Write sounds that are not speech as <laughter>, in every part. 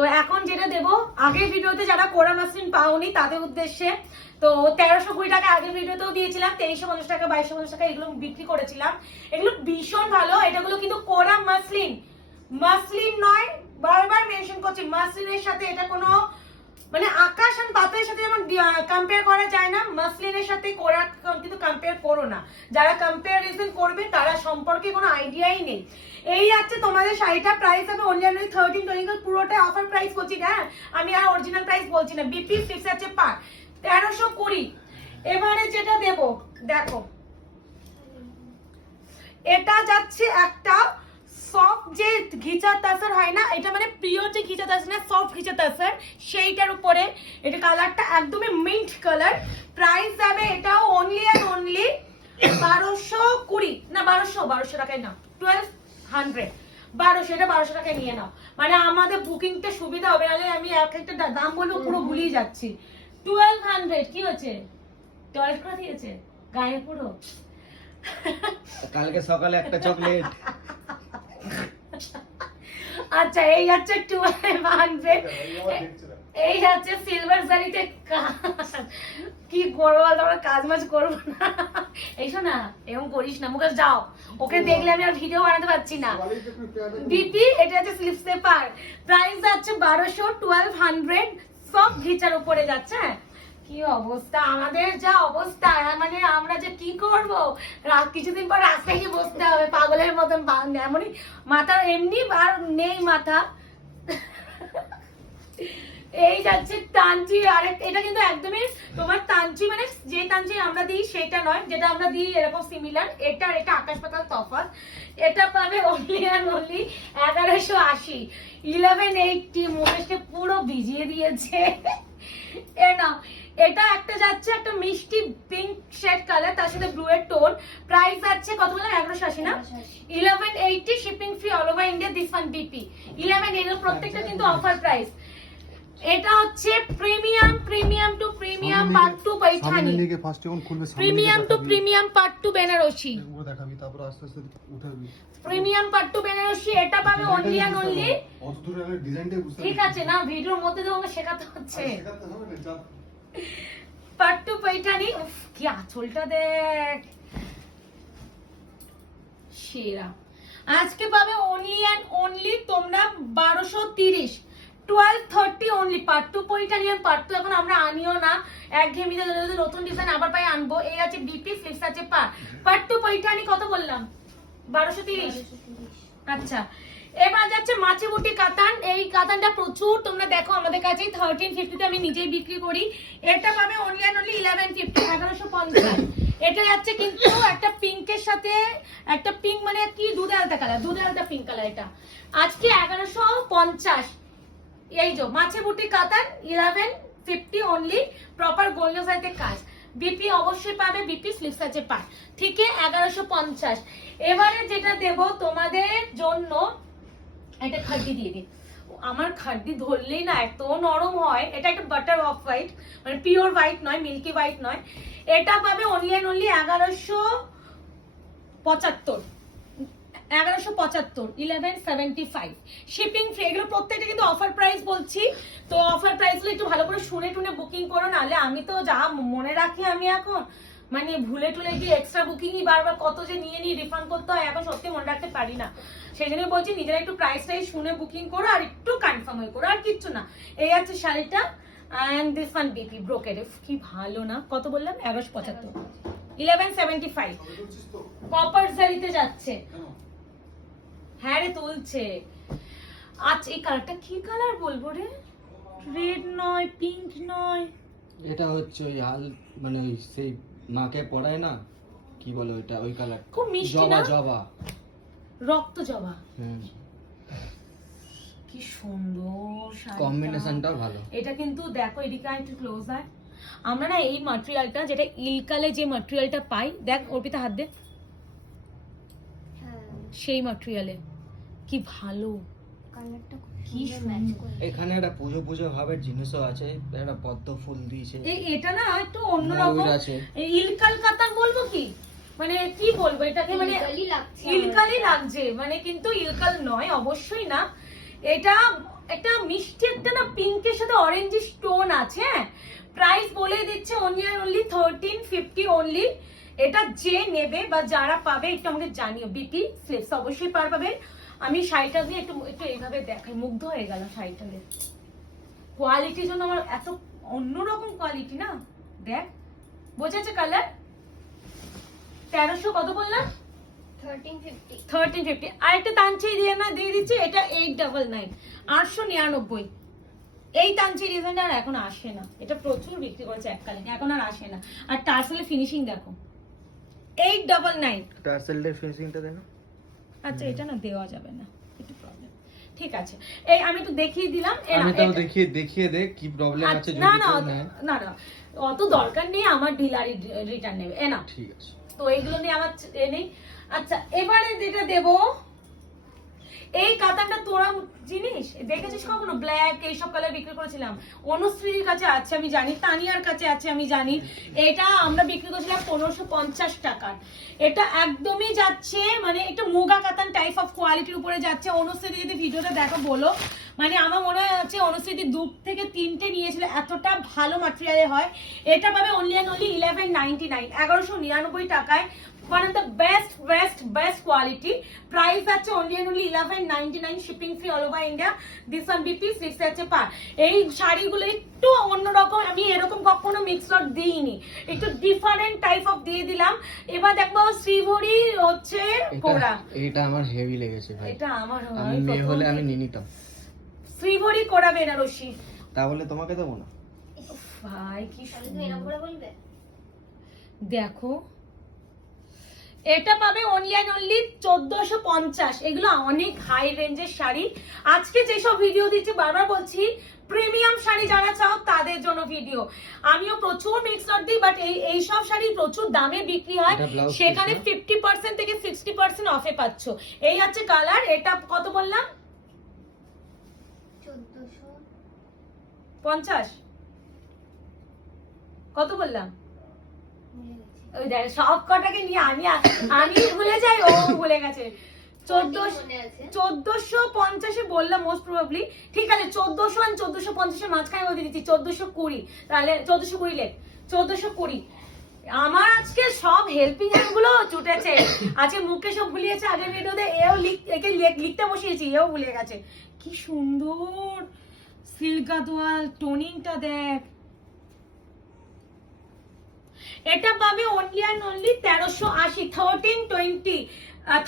তো এখন যেটা দেবো, আগের ভিডিওতে যারা কোরা মাসলিন পাওনি তাদের উদ্দেশ্যে, তো তেরোশো কুড়ি টাকা আগের ভিডিওতেও দিয়েছিলাম তেইশো পঞ্চাশ টাকা বাইশো পঞ্চাশ টাকা এগুলো বিক্রি করেছিলাম। এগুলো ভীষণ ভালো, এটাগুলো কিন্তু কোরা মাসলিন। মাসলিন নয়, বারবার মেনশন করছি, মাসলিনের সাথে এটা কোনো মানে আকাশ আর পাতার সাথে যেমন কম্পেয়ার করা যায় না, মাসলিনের সাথে কোরা, কিন্তু কম্পেয়ার করো না। যারা কম্পারিজন করবে, তারা সম্পর্কে কোনো আইডিয়াই নেই। এই আছে তোমাদের শাড়িটা প্রাইস হবে অনলাইন থার্টিন টোয়েন্টি পুরোটা অফার প্রাইস বলছি হ্যাঁ? আমি আর অরিজিনাল প্রাইস বলছি না। বিপি সিক্স আছে পার। তেরোশো কুড়ি। এবারে যেটা দেবো, দেখো। এটা যাচ্ছে একটা সফট যে ঘিচা তাসার হয় না এটা মানে প্রিয় যে ঘিচা তাসার না সফট ঘিচা তাসার সেইটার উপরে এটা কালারটা একদমই মিন্ট কালার প্রাইস যাবে এটাও অনলি অ্যান্ড অনলি বারোশো কুড়ি। না বারোশো বারোশো টাকায় না টুয়েলভ হান্ড্রেড বারোশো এটা বারোশো টাকায় নিয়ে নাও। মানে আমাদের বুকিংটা সুবিধা হবে নাহলে আমি এক একটা দাম বলব পুরো ভুলিয়ে যাচ্ছি। টুয়েলভ হান্ড্রেড কি হচ্ছে? টুয়েলভ করে দিয়েছে গায়ে পুরো। কালকে সকালে একটা চকলেট <laughs> আচ্ছা এই হচ্ছে টুয়েলভ হান্ড্রেড এই হচ্ছে সিলভার জারিতে কি করব তোমরা কাজ মাজ করব না। এইসো না এরকম করিস না। মুখে যাও। ওকে দেখলে আমি আর ভিডিও বানাতে পারছি না। দিদি এটা হচ্ছে স্লিপ পেপার প্রাইস যাচ্ছে বারোশো টুয়েলভ হান্ড্রেড সব ঘিচার উপরে যাচ্ছে হ্যাঁ? কি অবস্থা? আমাদের যা অবস্থা মানে আমরা যে কি করব? রা- কিছুদিন পর রাস্তায় গিয়ে বসতে হবে, পাগলের মতন এমনই মাথা এমনি আর নেই মাথা। এই যাচ্ছে তাঞ্চি আর এটা কিন্তু একদমই তোমার তাঞ্চি মানে যে তাঞ্চি আমরা দিই সেটা নয়, যেটা আমরা দিই এরকম সিমিলার এটা এটা আকাশ পাতাল তফাৎ। এটা পাবে অনলি অ্যান্ড অনলি এগারোশো আশি। ইলেভেন এইটটি মুকেশকে পুরো ভিজিয়ে দিয়েছে। এ নাও এটা একটা যাচ্ছে একটা মিষ্টি পিঙ্ক শেড কালার তার সাথে ব্লু এর টোন প্রাইস আছে কত বললাম? এগারোশো আশি না? Eleven eighty shipping free all over India this one BP eleven এগুলো প্রত্যেকটা কিন্তু অফার প্রাইস এটা হচ্ছে premium premium two premium part two সামনে premium two premium part two Banarasi দেখাবি তারপর আস্তে আস্তে উঠাবি প্রিমিয়াম পার্ট টু বেনারসি এটা পাবে অনলি অ্যান্ড অনলি ঠিক আছে না ভিডিওর মধ্যে তো আমাকে শেখাতে হচ্ছে শেখাতে হবে না। পাট্টু পৈঠানি উফ কি আঁচলটা দেখ। সেরা। আজকে পাবে অনলি অ্যান্ড অনলি তোমরা বারোশো তিরিশ twelve thirty only Pattu Paithani আর পাট্টু। এখন আমরা আনিও না এক ঘেমিতে যদি নতুন ডিজাইন আবার পাই আনব। এই আছে বিপি সিক্স আছে পা। পাট্টু পৈঠানি কত বললাম? বারোশো তিরিশ। আচ্ছা এবার যাচ্ছে মাছি বুটি কাতান। এই কাতানটা প্রচুর, তোমরা দেখো আমাদের কাছে থার্টিন ফিফটিতে আমি নিজেই বিক্রি করি। এটা পাবে only and only eleven fifty এগারোশো পঞ্চাশ। এটা যাচ্ছে কিন্তু একটা পিঙ্কের সাথে, একটা পিঙ্ক মানে কি? দুধে আলতা কালার দুধে আলতা পিঙ্ক কালার এটা। আজকে এগারোশো পঞ্চাশ। এই যে মাছে বুটি কাতান eleven fifty only proper golden সাইতে কাজ। বিপি অবশ্যই পাবে বিপি স্লিপস আছে পার ঠিক এগারোশো পঞ্চাশ। এবারে যেটা দেব তোমাদের জন্য এটা খাড্ডি দিয়ে দিন। আমার খাড্ডি ধরলেই না এত নরম হয়। এটা একটা বাটার অফ হোয়াইট মানে পিওর হোয়াইট নয় মিল্কি হোয়াইট নয়। এটা পাবে অনলি অ্যান্ড অনলি এগারোশো পঁচাত্তর। এগারোশো পঁচাত্তর eleven seventy five shipping free এগুলো প্রত্যেকটা কিন্তু অফার প্রাইস বলছি। তো অফার প্রাইসগুলো একটু ভালো করে শুনে টুনে বুকিং করো, নাহলে আমি তো যা মনে রাখি আমি এখন। মানে ভুলে টুলে গিয়ে এক্সট্রা বুকিংই বারবার কত যে নিয়ে নিয়ে রিফান্ড করতে হয়, এখন সত্যি মনে রাখতে পারি না। সেই জন্য বলছি, নিজেরা একটু প্রাইস টাইস শুনে বুকিং করো আর একটু কনফার্ম হয়ে করো, আর কিচ্ছু না। এই আছে শাড়িটা and this one BP brocade কি ভালো না, কত বললাম? এগারোশো পঁচাত্তর। Eleven seventy five? কপার জারিতে যাচ্ছে। হ্যাঁ রে, তুলছে। আচ্ছা এই কালারটা কি কালার বলব রে? রেড নয় পিঙ্ক নয়। এটা হচ্ছে ওই হাল মানে সেই মাকে পড়ায় না কি বলে ওইটা ওই কালার খুব মিষ্টি জবা না? জবা। রক্ত জবা। হুম। কি সুন্দর শাড়িটা। কম্বিনেশনটাও ভালো। এটা কিন্তু দেখো এদিকে একটু ক্লোজ হয়। আমরা না এই মাটেরিয়ালটা যেটা ইলকালে যে মাটেরিয়ালটা পাই দেখ অর্পিতা হাত দে। হ্যাঁ। সেই মাটেরিয়ালে কি ভালো। কালারটা কি এখানে একটা পুজো পুজো ভাবের জিনিসও আছে একটা পদ্ম ফুল দিয়েছে। এই এটা না একটু অন্যরকম। এই কাতান বলব কি? মানে কি বলব এটাকে? মানে ইলকালি লাগছে ইলকালই লাগছে মানে কিন্তু ইলকাল নয় অবশ্যই না। এটা একটা মিষ্টি প্রত্যেকটা না পিঙ্কের সাথে অরেঞ্জ স্টোন আছে হ্যাঁ? প্রাইস বলে দিচ্ছে অনলি আর অনলি থার্টিন ফিফটি অনলি এটা যে নেবে বা যারা পাবে একটু আমাকে জানিও। বিপি স্লিপস অবশ্যই পার পাবে আমি শাড়িটা দিয়ে একটু একটু এইভাবে দেখাই। মুগ্ধ হয়ে গেল শাড়িটা দিয়ে। কোয়ালিটির জন্য আমার এত অন্যরকম কোয়ালিটি না। দেখ বোঝাচ্ছে কালার তেরোশো কত বললাম? থার্টিন ফিফটি ফিফটি আরেকটা তানচি দিয়ে না দিয়ে দিচ্ছে এটা এইট ডাবল নাইন আটশো নিরানব্বই। এই তানচি ডিজাইনটা আর এখন আসে না। এটা প্রচুর বিক্রি করেছে এককালীন এখন আর আসে না। আর টার্সেলের ফিনিশিং দেখো। এইট ডাবল নাইন টার্সেলটার ফিনিশিংটা দেন আচ্ছা এটা না দেওয়া যাবে না একটু প্রবলেম ঠিক আছে এই আমি তো দেখিয়ে দিলাম আমি তাও দেখিয়ে দেখিয়ে দে কি প্রবলেম আছে আচ্ছা, যদি না না না না অত দরকার নেই আমার ডিলারি রিটার্ন নেবে এ না। ঠিক আছে। তো এইগুলো নিয়ে আমার এ নেই। আচ্ছা এবারে যেটা দেব এই কাতানটা তোরা জিনিস? দেখেছিস কখনো? ব্ল্যাক এইসব কালার বিক্রি করেছিলাম। অনুশ্রীর কাছে আছে, আমি জানি। তানিয়ার কাছে আছে, আমি জানি। এটা আমরা বিক্রি করেছিলাম পনেরোশো পঞ্চাশ টাকার। এটা একদমই যাচ্ছে মানে একটু মুগা কাতান টাইপ অফ কোয়ালিটির উপরে যাচ্ছে। অনুশ্রী যদি ভিডিওটা দেখো বলো। মানে আমার মনে হচ্ছে অনুশ্রীতি দু থেকে তিনটে নিয়েছিল, এতটা ভালো মাটেরিয়ালে হয়। এটা পাবে only and only eleven ninety nine এগারোশো নিরানব্বই টাকায়। One of the best best best quality price আছে only eleven ninety nine shipping free all over India this one BP six আছে পার। এই শাড়িগুলো একটু অন্যরকম আমি এরকম কখনো মিক্সড দিইনি। একটু ডিফারেন্ট টাইপ অফ দিয়ে দিলাম। এবার দেখব শ্রীভরি হচ্ছে কোরা এটা আমার হেভি লেগেছে ভাই। এটা আমার আমি মেয়ে হলে আমি নিয়ে নিতাম। শ্রীভরি কোরা বেনারসি। তাহলে তোমাকে দেবো না? ভাই কি তুমি এরকম করে বলবে? দেখো এটা পাবে অনলি অ্যান্ড অনলি চোদ্দশো পঞ্চাশ। এগুলো অনেক হাই রেঞ্জের শাড়ি। আজকে যেসব ভিডিও দিচ্ছি বারবার বলছি প্রিমিয়াম শাড়ি যারা চাও তাদের জন্য ভিডিও আমিও প্রচুর মিক্স নট দিই বাট এই এইসব শাড়ি প্রচুর দামে বিক্রি হয়। সেখানে ফিফটি পার্সেন্ট থেকে সিক্সটি পার্সেন্ট অফে পাচ্ছ। এই হচ্ছে কালার এটা কত বললাম? চোদ্দশো। পঞ্চাশ। কত বললাম? ওই দেখ সব কটাকে নিয়ে আমি আমি ভুলে যাই ও ভুলে গেছে। চোদ্দশো পঞ্চাশে বললাম মোস্ট প্রবাবলি ঠিক আছে চোদ্দশো আর চোদ্দশো পঞ্চাশের মাঝখানে বলে দিচ্ছি চোদ্দশো কুড়ি। তাহলে চোদ্দশো কুড়ি লেখ। চোদ্দশো কুড়ি। আমার আজকে সব হেল্পিং হ্যান্ডগুলো জুটেছে আজকে মুখে সব ভুলিয়েছে আগের ভিডিওতে এও একে লেখ- লিখতে বসিয়েছি এও ভুলে গেছে। কি সুন্দর। সিল্কা তোয়াল টোনিংটা দেখ। এটা পাবে অনলি অ্যান্ড অনলি তেরোশো আশি থার্টিন টোয়েন্টি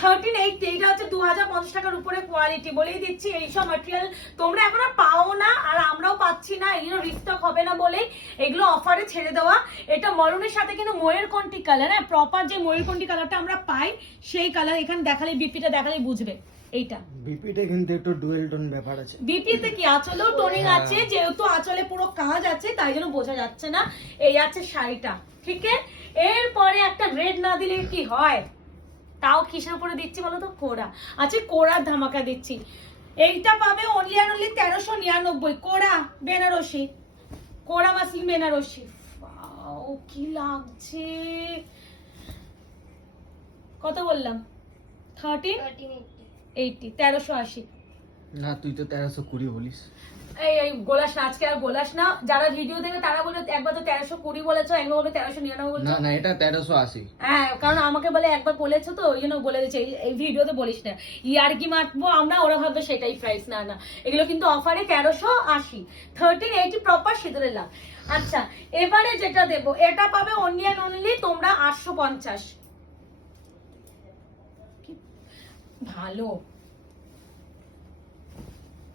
থার্টিন এইট এইটা হচ্ছে দু হাজার পঞ্চাশ টাকার উপরে কোয়ালিটি বলেই দিচ্ছি এইসব ম্যাটেরিয়াল তোমরা এখন আর পাও না আর আমরাও পাচ্ছি না এগুলো রিস্টক হবে না বলেই এগুলো অফারে ছেড়ে দেওয়া। এটা মরুনের সাথে কিন্তু ময়ূরকণ্ঠী কালার হ্যাঁ? প্রপার যে ময়ূরকণ্ঠী কালারটা আমরা পাই সেই কালার এখানে দেখালে বিপিটা দেখালেই বুঝবে এইটা। বিপিতে কিন্তু একটু ডুয়েল টোন ব্যাপার আছে। বিপিতে কি আঁচলেও টোনিং হ্যাঁ। আছে যেহেতু আঁচলে পুরো কাজ আছে তাই জন্য বোঝা যাচ্ছে না এই আছে শাড়িটা ঠিক আছে এরপরে একটা রেড না দিলে কি হয়? তাও কিসের উপরে দিচ্ছি বলো তো? কোড়া আচ্ছা কোড়ার ধামাকা দিচ্ছি। এইটা পাবে অনলি আর অনলি তেরোশো নিরানব্বই। কোড়া বেনারসি। কোরা মাসলিম বেনারসি। ও কি লাগছে। কত বললাম? থার্টিন এইটটি তেরোশো আশি। না তুই তো তেরোশো কুড়ি বলিস। এই এই গোলাস না আজকে আর গোলাস না। যারা ভিডিও তারা বলে একবার তো তেরোশো কুড়ি বলেছ একবার বলে তেরোশো নিরানব্বই না না এটা তেরোশো আশি। হ্যাঁ কারণ আমাকে বলে একবার বলেছ তো ওই জন্য বলে দিচ্ছে। এই- এই ভিডিওতে বলিস না। ইয়ার কি মারবো আমরা? ওরা ভাববে সেটাই প্রাইস না না। এগুলো কিন্তু অফারে তেরোশো আশি। থার্টিন এইটি প্রপার সিঁদুরের লাভ। আচ্ছা এবারে যেটা দেবো এটা পাবে অনলি অ্যান্ড অনলি তোমরা আটশো পঞ্চাশ। ভালো।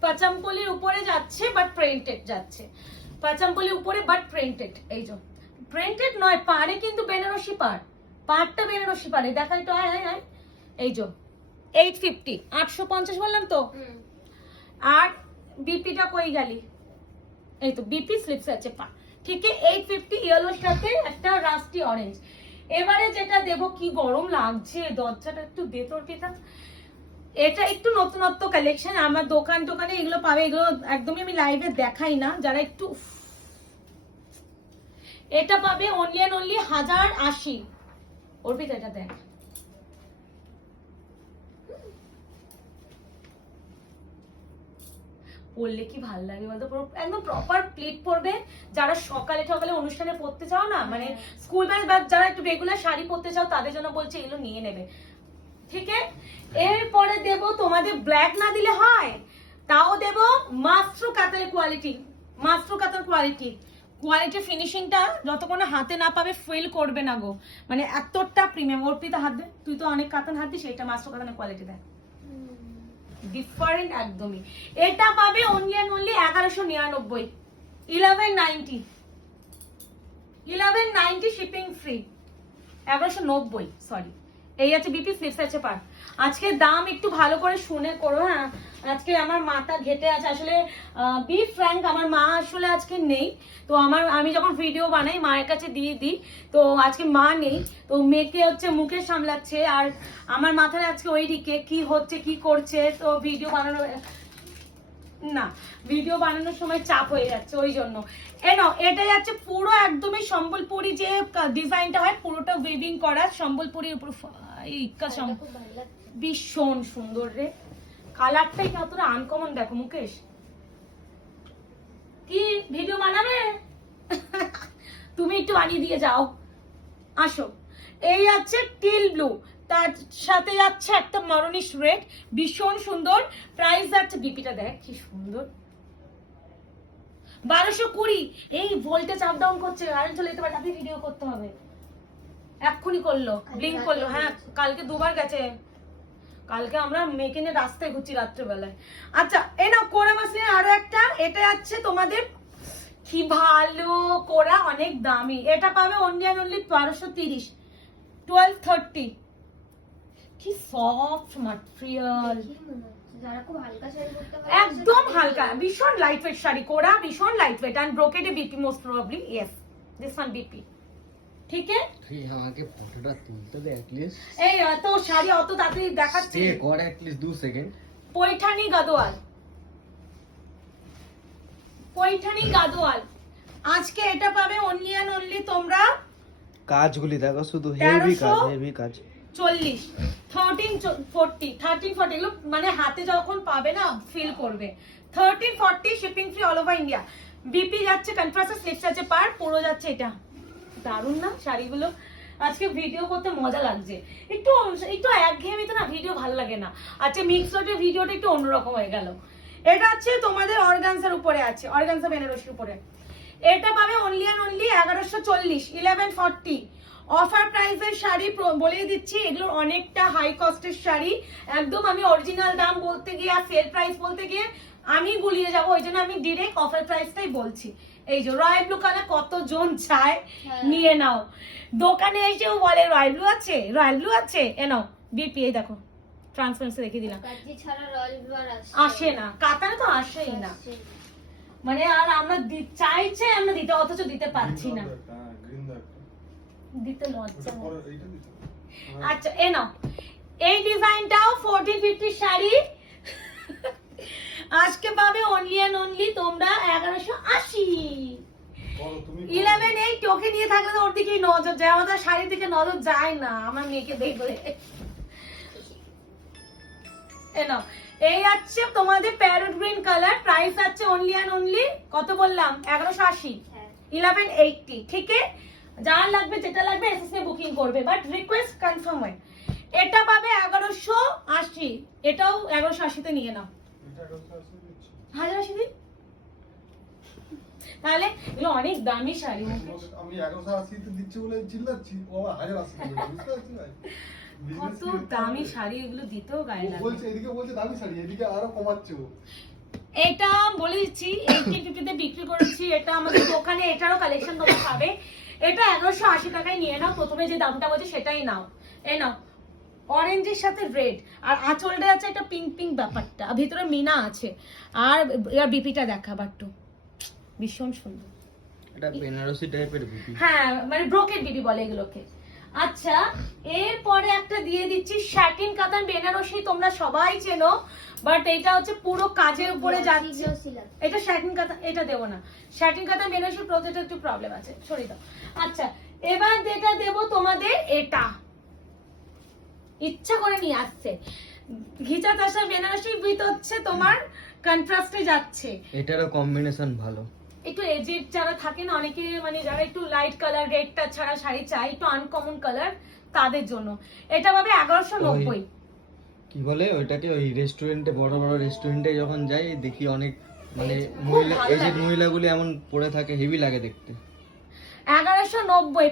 পাচামপলির উপরে যাচ্ছে বাট প্রিন্টেড যাচ্ছে। পাচামপলির উপরে বাট প্রিন্টেড এই যে। প্রিন্টেড নয় পাড়ে কিন্তু বেনারসি পাড়। পাড়টা বেনারসি পাড়ে দেখাই তো আয় আয় আয়। এই যে এইট ফিফটি আটশো পঞ্চাশ বললাম তো? আর বিপিটা কই গেলি? এই তো বিপি স্লিপস আছে পা। ঠিক এইট ফিফটি ইয়েলোর সাথে একটা রাস্টি অরেঞ্জ এবারে যেটা দেব কি গরম লাগছে দরজাটা একটু দে তোর পিতা এটা একটু নতুনত্ব কালেকশন আমার দোকান টোকানে এগুলো পাবে এগুলো একদমই আমি লাইভে দেখাই না যারা একটু এটা পাবে অনলি অ্যান্ড অনলি হাজার আশি। অর্পিত এটা দেখ। পরলে কি ভালো লাগে বলতো? একদম প্রপার প্লেট পরবে। যারা সকালে সকালে অনুষ্ঠানে পরতে চাও না মানে স্কুল ব্যাগ বা যারা একটু রেগুলার শাড়ি পরতে চাও তাদের জন্য বলছে এগুলো নিয়ে নেবে। ঠিক আছে? এরপরে দেব তোমাদের ব্ল্যাক না দিলে হয়, তাও দেব মাস্ট্রো কাতারের কোয়ালিটি মাস্ট্রো কাতার কোয়ালিটি কোয়ালিটি ফিনিশিংটা যতক্ষণ হাতে না পাবে ফিল করবে না গো। মানে এতটা প্রিমিয়াম অর্পিতা হাত দে। তুই তো অনেক কাতান হাত দিস এটা মাস্ট্রো কাতানের কোয়ালিটি দেখ। ডিফারেন্ট একদমই। এটা পাবে অনলি অ্যান্ড অনলি এগারোশো নিরানব্বই। Eleven ninety eleven ninety shipping free এগারোশো নব্বই সরি এই আছে বিপি স্লিপস আছে পার আজকে দাম একটু ভালো করে শুনে করো হ্যাঁ? আজকে আমার মাথা ঘেটে আছে। আসলে বি ফ্র্যাঙ্ক আমার মা আসলে আজকে নেই। তো আমার, আমি যখন ভিডিও বানাই, মায়ের কাছে দিয়ে দিই, তো আজকে মা নেই। তো মেয়েকে হচ্ছে মুখে সামলাচ্ছে, আর আমার মাথায় আজকে ওইদিকে কি হচ্ছে, কি করছে, তো ভিডিও বানানো না ভিডিও বানানোর সময় চাপ হয়ে যাচ্ছে, ওই জন্য। এনো এটা যাচ্ছে পুরো একদমই সম্বলপুরি যে ডিজাইনটা হয়, পুরোটা উইভিং করা, সম্বলপুরির উপর ভীষণ সুন্দর রে। কালারটাই কতটা আনকমন দেখো মুকেশ। কি ভিডিও বানাবে? তুমি একটু বানিয়ে দিয়ে যাও। আসো। এই আছে টিল ব্লু তার সাথে যাচ্ছে একটা মরনিশ রেড ভীষণ সুন্দর। প্রাইস যাচ্ছে বিপিটা দেখ, কি সুন্দর। বারোশো কুড়ি। এই ভোল্টেজ আপ ডাউন করছে। কারেন্ট চলে যেতে পারে ভিডিও করতে হবে। এক্ষুনি করল ব্লিঙ্ক করল হ্যাঁ কালকে দুবার গেছে। কালকে আমরা মেয়েকে নিয়ে রাস্তায় ঘুরছি রাত্রেবেলায়। আচ্ছা এই না কোরা মাসলিনের আরও একটা। এটা যাচ্ছে তোমাদের কি ভালো কোরা অনেক দামি। এটা পাবে অনলি অ্যান্ড অনলি বারোশো তিরিশ টুয়েলভ থার্টি কি সফট মাটেরিয়াল একদম হালকা ভীষণ লাইট ওয়েট শাড়ি কোরা ভীষণ light weight and ব্রোকেডে BP most probably yes this one BP ঠিক আছে? তুই আমাকে ফটোটা তুলতে দে অ্যাটলিস্ট এই অত শাড়ি অত তাড়াতাড়ি দেখাচ্ছি। কর অ্যাটলিস্ট দু সেকেন্ড পৈঠানি গাদোয়াল। পৈঠানি গাদোয়াল। আজকে এটা পাবে অনলি অ্যান্ড অনলি তোমরা কাজগুলি দেখো শুধু হেভি কাজ হেভি কাজ। চল্লিশ থার্টিন ফোরটি থার্টিন ফোরটি এগুলো মানে হাতে যখন পাবে না ফিল করবে। Thirteen forty shipping free all over India BP যাচ্ছে কনফ্রাসের স্লিপস আছে পার পুরো যাচ্ছে এটা। দারুণ না? শাড়িগুলো আজকে ভিডিও করতে মজা লাগছে। একটু একটু একঘেয়েমিতে না ভিডিও ভালো লাগে না। আচ্ছা মিক্স রোডের ভিডিওটা একটু অন্যরকম হয়ে গেল। এটা হচ্ছে তোমাদের অর্গানসার উপরে আছে অর্গানসা বেনারসির উপরে। এটা পাবে অনলি অ্যান্ড অনলি এগারোশো চল্লিশ ইলেভেন ফর্টি অফার প্রাইসের শাড়ি বলে দিচ্ছি, এগুলোর অনেকটা হাই কস্টের শাড়ি। একদম আমি অরিজিনাল দাম বলতে গিয়ে আর সেল প্রাইস বলতে গিয়ে আমি গুলিয়ে যাব, ওই জন্য আমি ডিরেক্ট অফার প্রাইসটাই বলছি। এই যে রয়্যাল ব্লু কালার কতজন চায় হ্যাঁ। নিয়ে নাও। দোকানে এসেও বলে রয়্যাল ব্লু আছে রয়্যাল ব্লু আছে এ নাও বিপি এই দেখো ট্রান্সপারেন্সি রেখে দিলাম। আসে আসে না কাতারে তো আসেই না। মানে আর আমরা দি- চাইছে আমরা দিতে অথচ দিতে পারছি না। একটা দিতে লজ্জা। আচ্ছা এ নাও। এই ডিজাইনটাও ফোরটিন ফিফটি শাড়ি আজকে পাবে অনলি অ্যান্ড অনলি তোমরা এগারোশো আশি। ইলেভেন এই টোকে নিয়ে থাকলে তো ওর দিকেই নজর যায় আমাদের শাড়ির দিকে নজর যায় না আমার মেয়েকে দেখলে। এ নাও এই আছে তোমাদের প্যারট গ্রিন কালার প্রাইস আছে অনলি অ্যান্ড অনলি কত বললাম? এগারোশো আশি। হ্যাঁ। ইলেভেন এইটটি ঠিক আছে যার লাগবে যেটা লাগবে এসএসএ বুকিং করবে বাট রিকোয়েস্ট কনফার্ম হয়। এটা পাবে এগারোশো আশি এটাও এগারোশো আশিতে নিয়ে নাও এটা এগারোশো আশি দিচ্ছি। হাজার আশি দিন? তাহলে এগুলো অনেক দামি শাড়ি আমি এগারোশো আশিতে দিচ্ছি বলে চিল্লাচ্ছি। ও হাজার আশি বুঝতে পারছি ভাই। কত দামি শাড়ি এগুলো দিতেও গায়ে লাগে। বলছে এদিকে বলছে দামি শাড়ি এদিকে আরও কমাচ্ছে ও। এটা বলে দিচ্ছি এইটিন ফিফটিতে বিক্রি করেছি এটা আমাদের দোকানে এটারও কালেকশন তোমরা পাবে। এটা এগারোশো আশি টাকায় নিয়ে নাও প্রথমে যে দামটা বলছে সেটাই নাও। এই নাও। অরেঞ্জের সাথে রেড আর আঁচলটা আছে একটা পিঙ্ক পিঙ্ক ব্যাপারটা আর ভিতরে মিনা আছে। আর এবার বিপিটা দেখা একটু ভীষণ সুন্দর। এটা বেনারসি টাইপের বুটি হ্যাঁ মানে ব্রোকেট বিবি বলে এগুলোকে। আচ্ছা এরপরে একটা দিয়ে দিচ্ছি শ্যাটিন কাতান বেনারসি তোমরা সবাই চেনো বাট এটা হচ্ছে পুরো কাজের উপরে যাচ্ছে। এটা শ্যাটিন কাতা এটা দেবো না। শ্যাটিন কাতা বেনারসি প্রজেক্টে একটু প্রবলেম আছে সরিয়ে দাও। আচ্ছা এবার যেটা দেবো তোমাদের এটা। ইচ্ছা করে নিয়ে আসছে। ঘিচা তাসা বেনারসি উইথ হচ্ছে তোমার কন্ট্রাস্টে যাচ্ছে। এটারও কম্বিনেশন ভালো। একটু এজেড যারা থাকে না অনেকে মানে যারা একটু লাইট কালার রেডটা ছাড়া শাড়ি চাই একটু আনকমন কালার তাদের জন্য। এটা পাবে এগারোশো নব্বই। কি বলে? ওইটাকে ওই রেস্টুরেন্টে বড় বড় রেস্টুরেন্টে যখন যাই দেখি অনেক মানে এই যে, মহিলা এজেড লাগে। মহিলাগুলি এমন পরে থাকে হেভি লাগে দেখতে। এগারোশো নব্বই।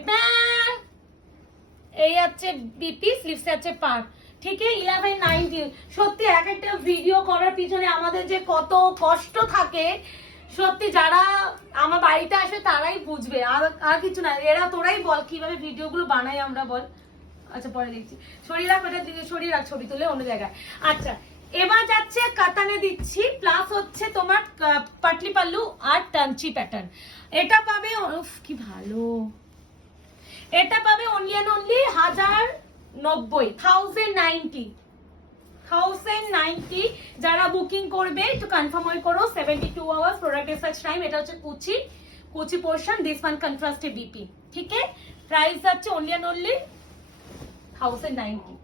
এই আছে বিপি স্লিপস আছে পার ঠিক ইলেভেন নাইনটি সত্যি, এক একটা ভিডিও করার পিছনে আমাদের যে কত কষ্ট থাকে, সত্যি যারা আমার বাড়িতে আসে তারাই বুঝবে। আর আর কিছু না, এরা তোরাই বল কীভাবে ভিডিওগুলো বানাই আমরা বল। আচ্ছা পরে দেখছি। শরীর রাখ, ওটা শরীর রাখ, ছবি তুলে অন্য জায়গায়। আচ্ছা এবার যাচ্ছে কাতানে দিচ্ছি প্লাস হচ্ছে তোমার পাটলি পাল্লু আর টানচি প্যাটার্ন এটা পাবে কি ভালো। এটা পাবে অনলি অ্যান্ড অনলি হাজার নব্বই থাউজেন্ড নাইনটি থাউজেন্ড নাইনটি যারা বুকিং করবে, একটু কনফার্ম হয়ে করো seventy two hours product research time এটা হচ্ছে কুচি। কুচি পোর্শন দিস ওয়ান কন্ট্রাস্টে বিপি ঠিক আছে? প্রাইস যাচ্ছে only and only thousand ninety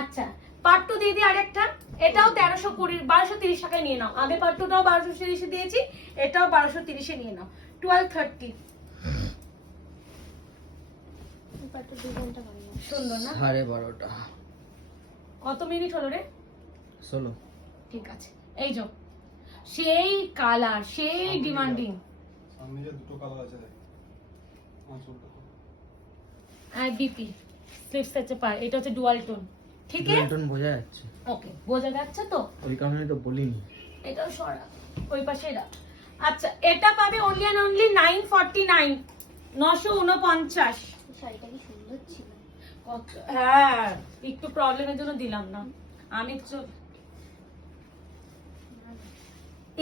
আচ্ছা পার্ট টু দিয়ে দিই আরেকটা। এটাও তেরোশো কুড়ি, বারোশো তিরিশ টাকায় নিয়ে নাও। আগে পার্ট টুটাও বারোশো তিরিশে দিয়েছি, এটাও বারোশো তিরিশে নিয়ে নাও। টুয়েলভ থার্টি না? সাড়ে বারোটা। কত মিনিট হলো রে? ষোলো। ঠিক আছে। এই যো সেই কালার সেই ডিমান্ডিং সামনে যে দুটো কালার আছে দেখ। আর বিপি স্লিপস আছে পার এটা হচ্ছে ডুয়াল টোন ঠিক আছে? টন বোঝা যাচ্ছে। ওকে বোঝা যাচ্ছে তো? ওই কারণে তো বলিনি। এটাও সরা ওই পাশে রাখ। আচ্ছা এটা পাবে only and only nine forty nine নশো উনপঞ্চাশ। শাড়িটা কি সুন্দর ছিল। কত হ্যাঁ একটু প্রবলেমের জন্য দিলাম না। আমি তো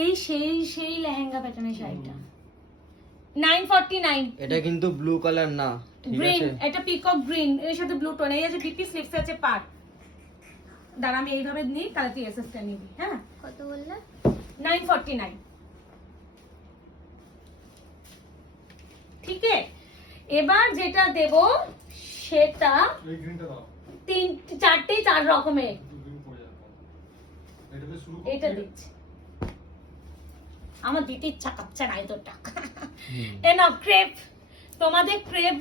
এই সেই সেই লেহেঙ্গা প্যাটার্নের শাড়িটা। নাইন ফর্টি নাইন এটা কিন্তু ব্লু কালার না গ্রিন এটা পিকক গ্রিন এর সাথে ব্লু টোন এই আছে বিপি স্লিপস আছে পার দাঁড়া আমি এইভাবে নিই তাহলে তুই এসএসটা নিবি হ্যাঁ? কত বললে? নাইন ফর্টি নাইন ঠিক আছে এবার যেটা দেব সেটা তিন চারটে চার রকমের। এটা দিচ্ছি। আমার দিতে ইচ্ছা করছে না এতটা হুম। এ নাও ক্রেপ তোমাদের ক্রেপ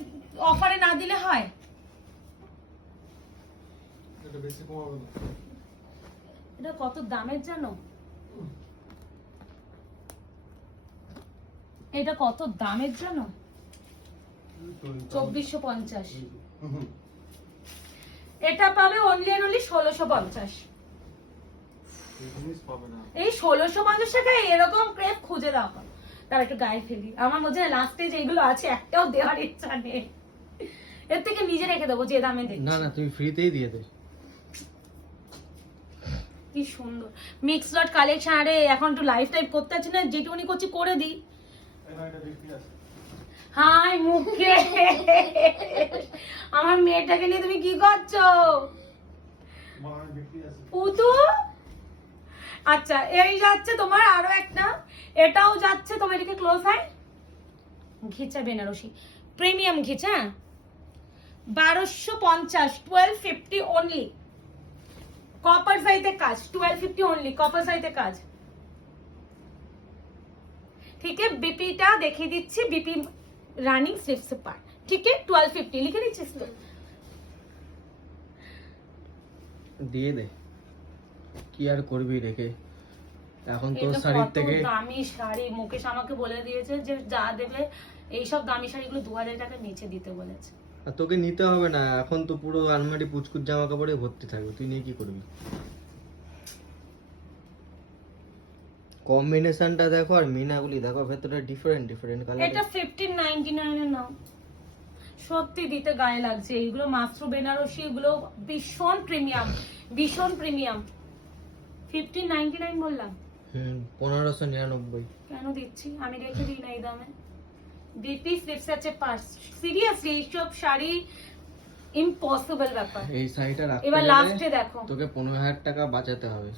অফারে না দিলে হয়? এটা না। কত দামের জানো? এটা কত দামের জানো। চব্বিশশো পঞ্চাশ। এটা পাবে অনলি অ্যান্ড অনলি ষোলোশো পঞ্চাশ। এই ষোলোশো পঞ্চাশ টাকায় এরকম ক্রেপ খুঁজে দাও তার একটু গায়ে ফেলি। আমার মধ্যে লাস্টে যেগুলো আছে একটাও দেওয়ার ইচ্ছা নেই। এর থেকে নিজে রেখে দেবো যে দামে দেখছি। না না তুমি ফ্রিতেই দিয়ে দে। কি সুন্দর। মিক্স ডট কালেকশন আরে এখন একটু লাইফ টাইপ করতে আছি না যেটুকুনি করছি করে দিই এই না, এটা বিক্রি আছে হাই, মুখে। আমার মেয়েটাকে নিয়ে তুমি কি করছ? পুতু? আচ্ছা এই যাচ্ছে তোমার আরও একটা। এটাও যাচ্ছে, তোমার এদিকে ক্লোজ হয়। ঘিচা বেনারসি। প্রিমিয়াম ঘিচা বারোশো পঞ্চাশ টুয়েলভ ফিফটি অনলি কপার সাইতে কাজ টুয়েলভ ফিফটি অনলি কপার সাইতে কাজ। ঠিক? আছে বিপিটা দেখিয়ে দিচ্ছি বিপি রানিং পার ঠিক আছে টুয়েলভ ফিফটি লিখে দিচ্ছিস তো দিয়ে দে। কি আর করবি রেখে? এখন তোর শাড়ির থেকে দামি শাড়ি। মুকেশ আমাকে বলে দিয়েছে যে যা দেবে এইসব দামি শাড়িগুলো দু হাজার টাকার নিচে দিতে বলেছে। আর তোকে নিতে হবে না। এখন তো পুরো আলমারি পুচকুচ জামা কাপড়ে ভর্তি থাকবে। তুই নিয়ে কি করবি? কম্বিনেশনটা দেখো আর মিনাগুলি দেখো ভেতরে different different colour fifteen ninety নাইনের নাও। সত্যি দিতে গায়ে লাগছে এইগুলো মাত্র বেনারসি এগুলো ভীষণ প্রিমিয়াম ভীষণ প্রিমিয়াম ফিফটিন নাইনটি নাইন বললাম। হুম পনেরোশো নিরানব্বই। কেন দিচ্ছি? আমি রেখে দিই না এই দামে। বিপি স্লিপস আছে পাঁচ। সিরিয়াসলি এইসব শাড়ি ইম্পসিবল ব্যাপার। এই শাড়িটা রাখতে এবার লাস্টে দেখো। তোকে পনেরো হাজার টাকা বাঁচাতে হবে।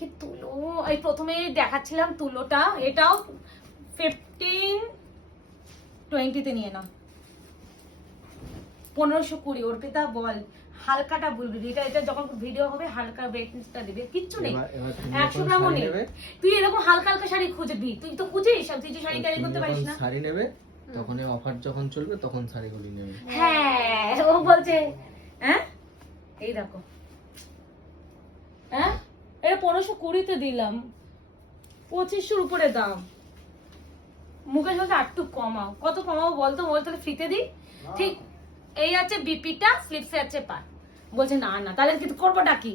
কি তুলো? এই প্রথমে দেখাচ্ছিলাম তুলোটা। এটাও ফিফটিন টোয়েন্টিতে নিয়ে নাও। পনেরোশো কুড়ি অর্পিতা বল। হালকাটা বলবি এটা এটা যখন ভিডিও হবে হালকা ব্রাইটনেসটা দিবে। কিচ্ছু নেই। একশো গ্রামও নেই। তুই এরকম হালকা হালকা শাড়ি খুঁজবি। তুই তো খুঁজিস। আর তুই যে শাড়ি ক্যারি করতে পারিস না। শাড়ি নেবে তখন অফার যখন চলবে তখন শাড়িগুলি নেবে। হ্যাঁ ও বলছে হ্যাঁ? এই দেখো। হ্যাঁ? এটা পনেরোশো কুড়িতে দিলাম। পঁচিশশোর উপরে দাম। মুখের সাথে একটু কমাও। কত কমাও বলতো বল তাহলে ফ্রিতে দিই। ঠিক এই আছে বিপিটা স্লিপসে আছে পার। বলছে না না তাহলে কিন্তু করবোটা কি?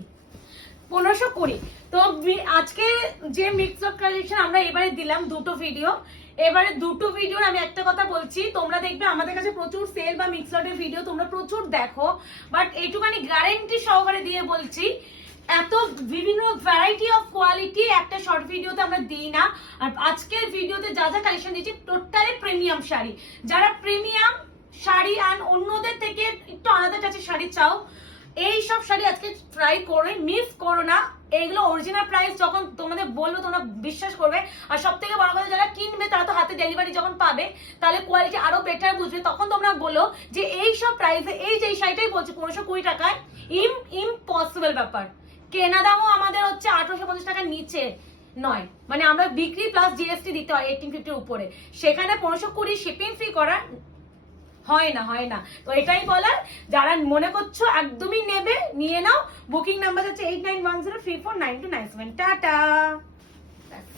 পনেরোশো কুড়ি। তো আজকে যে মিক্স অফ কালেকশন আমরা এবারে দিলাম দুটো ভিডিও এবারে দুটো ভিডিওর আমি একটা কথা বলছি তোমরা দেখবে আমাদের কাছে প্রচুর সেল বা মিক্স ভিডিও তোমরা প্রচুর দেখো বাট এইটুখানি গ্যারেন্টি সহকারে দিয়ে বলছি এত বিভিন্ন ভ্যারাইটি অফ কোয়ালিটি একটা শর্ট ভিডিওতে আমরা দিই না। আর আজকের ভিডিওতে যা যা কালেকশন দিচ্ছি টোটালি প্রিমিয়াম শাড়ি। যারা প্রিমিয়াম শাড়ি আর অন্যদের থেকে একটু আলাদা টাচের শাড়ি চাও, এই সব শাড়ি আজকে ট্রাই করে মিস করো না। এইগুলো অরিজিনাল প্রাইস যখন তোমাদের বলব, তোমরা বিশ্বাস করবে। আর সব থেকে বড় কথা, যারা কিনবে, তারা তো হাতে ডেলিভারি যখন পাবে, তাহলে কোয়ালিটি আরও বেটার বুঝবে। তখন তোমরা বলো যে এই সব প্রাইসে এই যে এই শাড়িটাই বলছে, পনেরোশো কুড়ি টাকায় ইম ইম্পসিবল ব্যাপার। কেনা দামও আমাদের হচ্ছে আঠারোশো পঞ্চাশ টাকার নিচে নয়। মানে আমরা বিক্রি প্লাস জিএসটি দিতে হয় এইটিন ফিফটির উপরে। সেখানে পনেরোশো কুড়ি শিপিং ফি করা হয় না হয় না। তো এটাই বলার, যারা মনে করছ একদমই নেবে, নিয়ে নাও। বুকিং নাম্বার হচ্ছে eight nine one zero three four nine two nine seven tata!